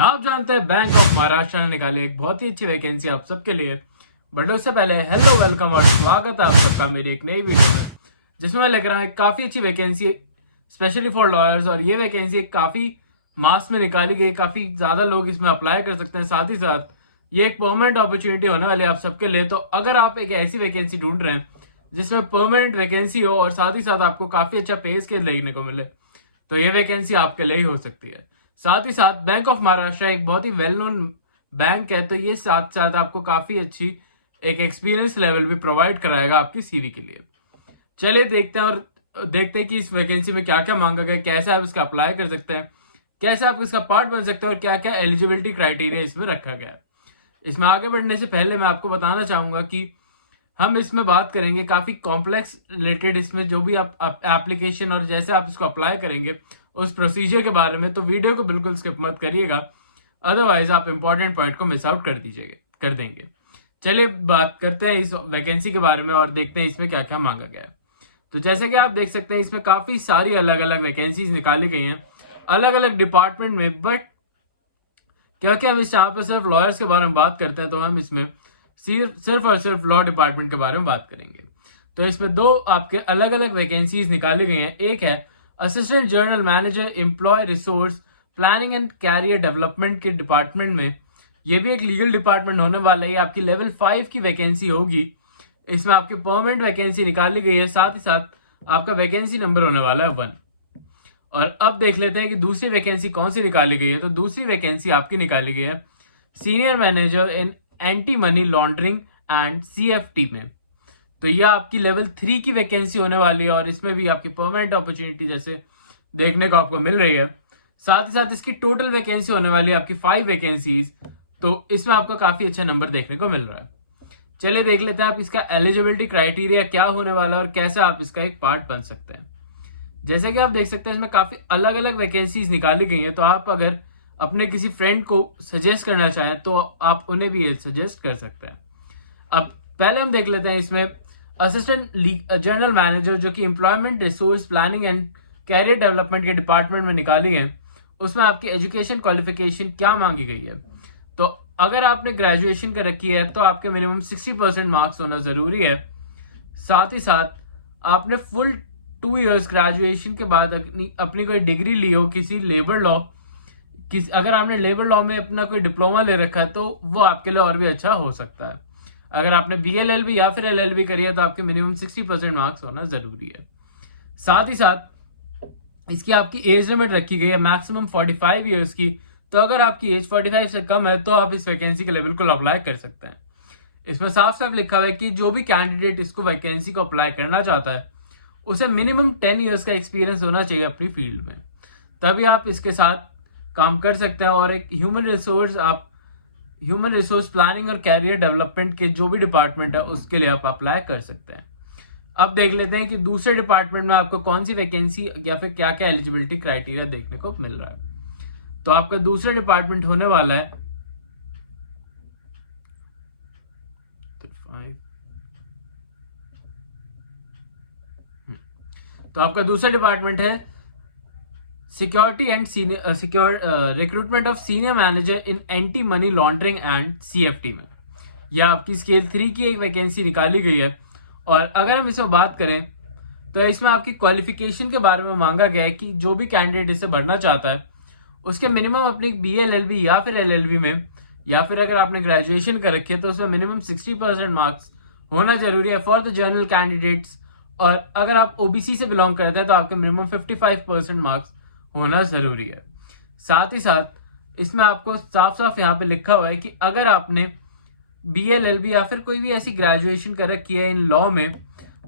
क्या आप जानते हैं बैंक ऑफ महाराष्ट्र ने निकाली एक बहुत ही अच्छी वैकेंसी आप सबके लिए। बट उससे पहले हेलो वेलकम और स्वागत है आप सबका मेरी एक नई वीडियो में, जिसमें मैं लेकर आया एक काफी अच्छी वैकेंसी स्पेशली फॉर लॉयर्स। और ये वैकेंसी काफी मास में निकाली गई, काफी ज्यादा लोग इसमें अप्लाई कर सकते हैं। साथ ही साथ ये एक परमानेंट अपॉर्चुनिटी होने वाली है आप सबके लिए। तो अगर आप एक ऐसी वैकेंसी ढूंढ रहे हैं जिसमें परमानेंट वैकेंसी हो और साथ ही साथ आपको काफी अच्छा पे स्केल देखने को मिले, तो ये वैकेंसी आपके लिए ही हो सकती है। साथ ही साथ बैंक ऑफ महाराष्ट्र एक बहुत ही वेल नोन बैंक है, तो ये साथ साथ आपको काफी अच्छी एक एक्सपीरियंस लेवल भी प्रोवाइड कराएगा आपकी सीवी के लिए। चलिए देखते हैं कि इस वैकेंसी में क्या क्या मांगा गया, कैसे आप इसका अप्लाई कर सकते हैं, कैसे आप इसका पार्ट बन सकते हैं और क्या क्या एलिजिबिलिटी क्राइटेरिया इसमें रखा गया है। इसमें आगे बढ़ने से पहले मैं आपको बताना चाहूंगा कि हम इसमें बात करेंगे काफी कॉम्प्लेक्स रिलेटेड, इसमें जो भी आप एप्लीकेशन और जैसे आप इसको अप्लाई करेंगे उस प्रोसीजर के बारे में। तो वीडियो को बिल्कुल स्किप मत करिएगा, अदरवाइज आप इंपॉर्टेंट पॉइंट को मिस आउट कर देंगे। चलिए बात करते हैं इस वैकेंसी के बारे में और देखते हैं इसमें क्या क्या मांगा गया है। तो जैसे कि आप देख सकते हैं इसमें काफी सारी अलग अलग वैकेंसीज निकाली गई हैं अलग अलग डिपार्टमेंट में। बट क्योंकि हम इस यहाँ पे सिर्फ लॉयर्स के बारे में बात करते हैं, तो हम इसमें सिर्फ और सिर्फ लॉ डिपार्टमेंट के बारे में बात करेंगे। तो इसमें दो आपके अलग अलग वैकेंसीज निकाली गई हैं। एक है assistant general manager employ resource planning and career development के डिपार्टमेंट में। ये भी एक लीगल डिपार्टमेंट होने वाला है। आपकी लेवल 5 की वैकेंसी होगी। इसमें आपकी परमानेंट वैकेंसी निकाली गई है, साथ ही साथ आपका वैकेंसी नंबर होने वाला है 1। और अब देख लेते हैं कि दूसरी वैकेंसी कौन सी निकाली गई है। तो दूसरी वैकेंसी आपकी निकाली गई है senior manager in anti money laundering and CFT में। तो यह आपकी लेवल 3 की वैकेंसी होने वाली है और इसमें भी आपकी परमानेंट अपॉर्चुनिटी जैसे देखने को आपको मिल रही है। साथ ही साथ इसकी टोटल वैकेंसी होने वाली है आपकी 5 वैकेंसीज। तो इसमें आपको काफी अच्छा नंबर देखने को मिल रहा है। चलिए देख लेते हैं आप इसका एलिजिबिलिटी क्राइटेरिया क्या होने वाला है और कैसे आप इसका एक पार्ट बन सकते हैं। जैसे कि आप देख सकते हैं इसमें काफी अलग अलग वैकेंसीज निकाली गई हैं। तो आप अगर अपने किसी फ्रेंड को सजेस्ट करना चाहें तो आप उन्हें भी ये सजेस्ट कर सकते हैं। अब पहले हम देख लेते हैं इसमें असिस्टेंट जनरल मैनेजर जो कि employment resource planning and career development के डिपार्टमेंट में निकाली है। उसमें आपकी एजुकेशन क्वालिफिकेशन क्या मांगी गई है। तो अगर आपने ग्रेजुएशन कर रखी है तो आपके मिनिमम 60% मार्क्स होना जरूरी है। साथ ही साथ आपने फुल 2 इयर्स ग्रेजुएशन के बाद अपनी कोई डिग्री ली हो किसी लेबर लॉ अगर आपने लेबर लॉ में अपना कोई डिप्लोमा ले रखा है तो वो आपके लिए और भी अच्छा हो सकता है। अगर आपने BLLB या फिर LLB करी है तो आपके मिनिमम 60% मार्क्स होना जरूरी है। साथ ही साथ इसकी आपकी एज लिमिट रखी गई है मैक्सिमम 45 इयर्स की। तो अगर आपकी एज 45 से कम है तो आप इस वैकेंसी के लिए बिल्कुल अप्लाई कर सकते हैं। इसमें साफ साफ लिखा हुआ है कि जो भी कैंडिडेट इसको वैकेंसी को अप्लाई करना चाहता है उसे मिनिमम 10 इयर्स का एक्सपीरियंस होना चाहिए अपनी फील्ड में, तभी आप इसके साथ काम कर सकते हैं। और एक ह्यूमन रिसोर्स प्लानिंग और कैरियर डेवलपमेंट के जो भी डिपार्टमेंट है उसके लिए आप अप्लाई कर सकते हैं। अब देख लेते हैं कि दूसरे डिपार्टमेंट में आपको कौन सी वैकेंसी या फिर क्या क्या एलिजिबिलिटी क्राइटेरिया देखने को मिल रहा है। तो आपका दूसरा डिपार्टमेंट होने वाला है security and recruitment of senior manager in anti money laundering and CFT में। यह आपकी स्केल 3 की एक वैकेंसी निकाली गई है। और अगर हम इसमें बात करें तो इसमें आपकी क्वालिफिकेशन के बारे में मांगा गया है कि जो भी कैंडिडेट इसे भरना चाहता है उसके मिनिमम अपनी BLLB या फिर LLB में, या फिर अगर आपने ग्रेजुएशन कर रखी है तो उसमें मिनिमम 60% मार्क्स होना जरूरी है फॉर द जनरल कैंडिडेट्स। और अगर आप OBC से बिलोंग करते हैं तो आपके मिनिमम 55% मार्क्स होना जरूरी है। साथ ही साथ इसमें आपको साफ साफ यहाँ पे लिखा हुआ है कि अगर आपने BLLB या फिर कोई भी ऐसी ग्रेजुएशन कर रखी है इन लॉ में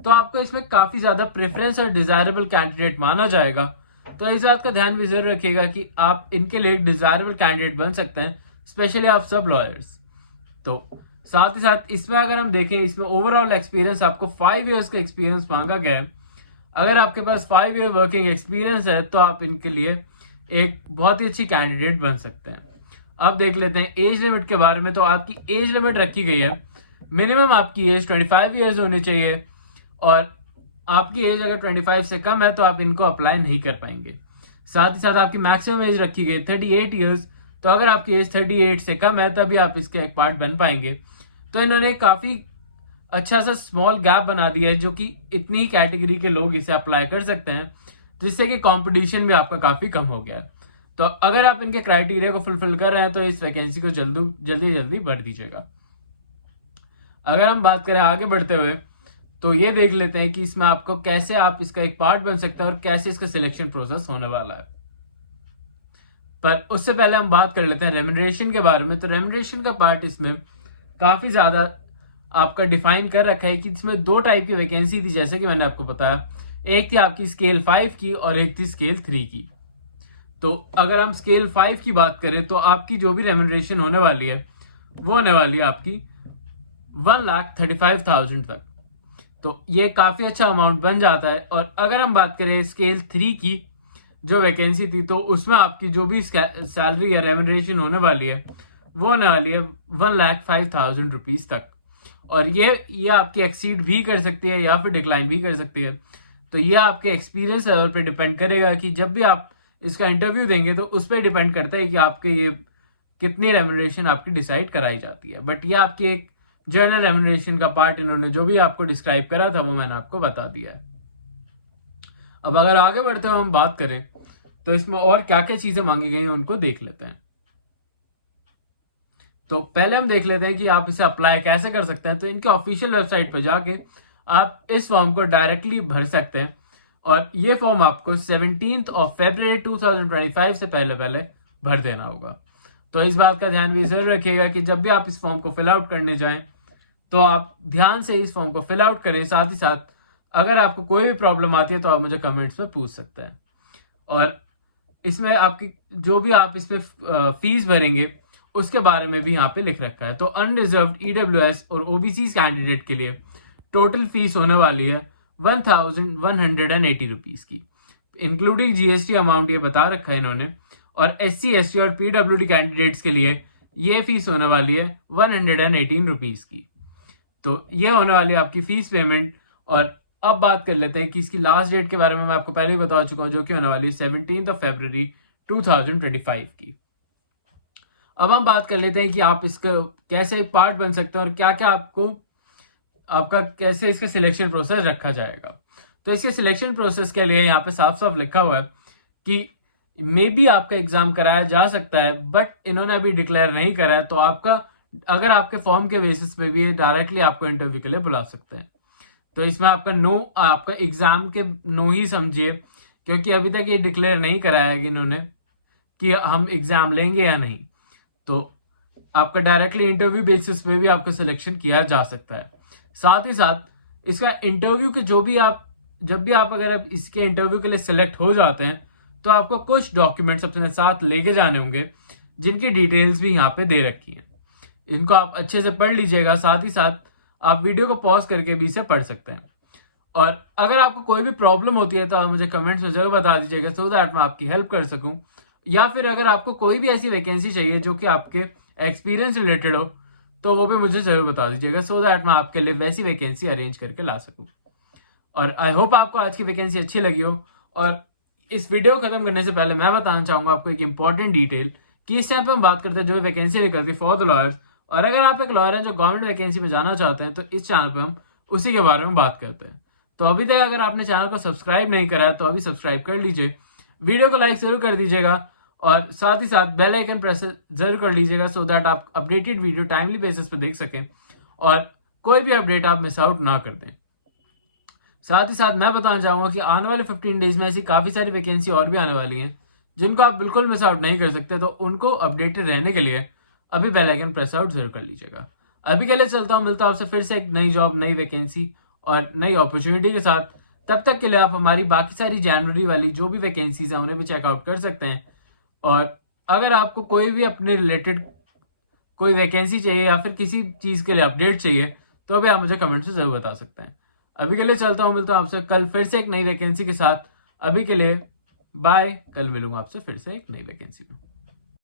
तो आपको इसमें काफी ज्यादा प्रेफरेंस और डिजायरेबल कैंडिडेट माना जाएगा। तो इस बात का ध्यान भी जरूर रखिएगा कि आप इनके लिए एक डिजायरेबल कैंडिडेट बन सकते हैं, स्पेशली आप सब लॉयर्स। तो साथ ही साथ इसमें अगर हम देखें इसमें ओवरऑल एक्सपीरियंस आपको 5 इयर्स का एक्सपीरियंस मांगा गया है। अगर आपके पास 5 ईयर वर्किंग एक्सपीरियंस है तो आप इनके लिए एक बहुत ही अच्छी कैंडिडेट बन सकते हैं। अब देख लेते हैं एज लिमिट के बारे में। तो आपकी एज लिमिट रखी गई है मिनिमम आपकी एज 25 इयर्स होनी चाहिए और आपकी एज अगर 25 से कम है तो आप इनको अप्लाई नहीं कर पाएंगे। साथ ही साथ आपकी मैक्सिमम एज रखी गई 38 इयर्स तो अगर आपकी एज 38 से कम है तभी आप इसके एक पार्ट बन पाएंगे। तो इन्होंने काफी अच्छा सा स्मॉल गैप बना दिया है, जो कि इतनी ही कैटेगरी के लोग इसे अप्लाई कर सकते हैं, जिससे कि कंपटीशन भी आपका काफी कम हो गया है। तो अगर आप इनके क्राइटेरिया को फुलफिल कर रहे हैं तो इस वैकेंसी को जल्दी भर दीजिएगा। अगर हम बात करें आगे बढ़ते हुए, तो ये देख लेते हैं कि इसमें आपको कैसे आप इसका एक पार्ट बन सकते हैं और कैसे इसका सिलेक्शन प्रोसेस होने वाला है। पर उससे पहले हम बात कर लेते हैं रेम्यूनरेशन के बारे में। तो रेम्यूनरेशन का पार्ट इसमें काफी ज्यादा आपका डिफाइन कर रखा है कि इसमें 2 टाइप की वैकेंसी थी, जैसे कि मैंने आपको बताया। एक थी आपकी स्केल 5 की और एक थी स्केल 3 की। तो अगर हम स्केल 5 की बात करें तो आपकी जो भी रेम्यूनरेशन होने वाली है वो होने वाली है आपकी 1,35,000 तक। तो ये काफी अच्छा अमाउंट बन जाता है। और अगर हम बात करें स्केल 3 की जो वैकेंसी थी, तो उसमें आपकी जो भी सैलरी या रेम्यूनरेशन होने वाली है वो होने वाली है 1,05,000 रुपीज तक। और ये आपकी एक्सीड भी कर सकती है या फिर डिक्लाइन भी कर सकती है। तो ये आपके एक्सपीरियंस लेवल पे डिपेंड करेगा कि जब भी आप इसका इंटरव्यू देंगे तो उस पर डिपेंड करता है कि आपके ये कितनी रेम्यूनरेशन आपकी डिसाइड कराई जाती है। बट ये आपकी एक जनरल रेम्यूनरेशन का पार्ट इन्होंने जो भी आपको डिस्क्राइब करा था वो मैंने आपको बता दिया है। अब अगर आगे बढ़ते हुए हम बात करें तो इसमें और क्या क्या चीजें मांगी गई हैं उनको देख लेते हैं। तो पहले हम देख लेते हैं कि आप इसे अप्लाई कैसे कर सकते हैं। तो इनके ऑफिशियल वेबसाइट पर जाके आप इस फॉर्म को डायरेक्टली भर सकते हैं और ये फॉर्म आपको 17 फरवरी 2025 से पहले भर देना होगा। तो इस बात का ध्यान भी जरूर रखिएगा कि जब भी आप इस फॉर्म को फिल आउट करने जाएं तो आप ध्यान से इस फॉर्म को फिल आउट करें। साथ ही साथ अगर आपको कोई भी प्रॉब्लम आती है तो आप मुझे कमेंट्स में पूछ सकते हैं। और इसमें आपकी जो भी आप इसमें फीस भरेंगे उसके बारे में भी यहाँ पे लिख रखा है। तो अनरिजर्व्ड ईडब्ल्यूएस और ओबीसी कैंडिडेट के लिए टोटल फीस होने वाली है 1,180 रुपीज की, इंक्लूडिंग जीएसटी अमाउंट ये बता रखा है इन्होंने। और एससी एसटी और पीडब्ल्यूडी कैंडिडेट्स के लिए ये फीस होने वाली है 118 रुपीज की। तो ये होने वाली है आपकी फीस पेमेंट। और अब बात कर लेते हैं कि इसकी लास्ट डेट के बारे में मैं आपको पहले ही बता चुका हूँ, जो कि होने वाली है 17 फरवरी 2025 की। अब हम बात कर लेते हैं कि आप इसका कैसे पार्ट बन सकते हैं और क्या क्या आपका कैसे इसका सिलेक्शन प्रोसेस रखा जाएगा। तो इसके सिलेक्शन प्रोसेस के लिए यहाँ पे साफ साफ लिखा हुआ है कि मे बी आपका एग्जाम कराया जा सकता है, बट इन्होंने अभी डिक्लेयर नहीं करा है। तो आपका अगर आपके फॉर्म के बेसिस पे भी डायरेक्टली आपको इंटरव्यू के लिए बुला सकते हैं। तो इसमें आपका एग्जाम के नो ही समझिए, क्योंकि अभी तक ये डिक्लेयर नहीं कराया है कि इन्होंने कि हम एग्जाम लेंगे या नहीं। तो आपका डायरेक्टली इंटरव्यू बेसिस पे भी आपका सिलेक्शन किया जा सकता है। साथ ही साथ इसका इंटरव्यू के जब भी आप अगर इसके इंटरव्यू के लिए सिलेक्ट हो जाते हैं तो आपको कुछ डॉक्यूमेंट्स अपने साथ लेके जाने होंगे, जिनकी डिटेल्स भी यहाँ पे दे रखी हैं। इनको आप अच्छे से पढ़ लीजिएगा। साथ ही साथ आप वीडियो को पॉज करके भी इसे पढ़ सकते हैं। और अगर आपको कोई भी प्रॉब्लम होती है तो आप मुझे कमेंट्स में जरूर बता दीजिएगा, सो दैट मैं आपकी हेल्प कर सकूं। या फिर अगर आपको कोई भी ऐसी वैकेंसी चाहिए जो कि आपके एक्सपीरियंस रिलेटेड हो तो वो भी मुझे जरूर बता दीजिएगा, सो दैट मैं आपके लिए वैसी वैकेंसी अरेंज करके ला सकूं। और आई होप आपको आज की वैकेंसी अच्छी लगी हो। और इस वीडियो को खत्म करने से पहले मैं बताना चाहूंगा आपको एक इंपॉर्टेंट डिटेल कि इस टाइम पे हम बात करते हैं जो वैकेंसी निकलती है फॉर द लॉयर्स। और अगर आप एक लॉयर हैं जो गवर्नमेंट वैकेंसी में जाना चाहते हैं तो इस चैनल पे हम उसी के बारे में बात करते हैं। तो अभी तक अगर आपने चैनल को सब्सक्राइब नहीं करा है तो अभी सब्सक्राइब कर लीजिए, वीडियो को लाइक जरूर कर दीजिएगा और साथ ही साथ बेल आइकन प्रेस जरूर कर लीजिएगा, सो दैट आप अपडेटेड वीडियो टाइमली बेसिस पे देख सकें और कोई भी अपडेट आप मिस आउट ना कर दें। साथ ही साथ मैं बताना चाहूंगा कि आने वाले 15 डेज में ऐसी काफी सारी वैकेंसी और भी आने वाली हैं जिनको आप बिल्कुल मिस आउट नहीं कर सकते। तो उनको अपडेटेड रहने के लिए अभी बेल आइकन प्रेस आउट जरूर कर लीजिएगा। अभी के लिए चलता हूँ, मिलता हूँ आपसे फिर से एक नई जॉब, नई वैकेंसी और नई अपॉर्चुनिटी के साथ। तब तक के लिए आप हमारी बाकी सारी जनवरी वाली जो भी वैकेंसीज हैं उन्हें भी चेकआउट कर सकते हैं। और अगर आपको कोई भी अपने रिलेटेड कोई वैकेंसी चाहिए या फिर किसी चीज के लिए अपडेट चाहिए तो भी आप मुझे कमेंट से जरूर बता सकते हैं। अभी के लिए चलता हूँ, मिलता हूँ आपसे कल फिर से एक नई वैकेंसी के साथ। अभी के लिए बाय, कल मिलूंगा आपसे फिर से एक नई वैकेंसी में।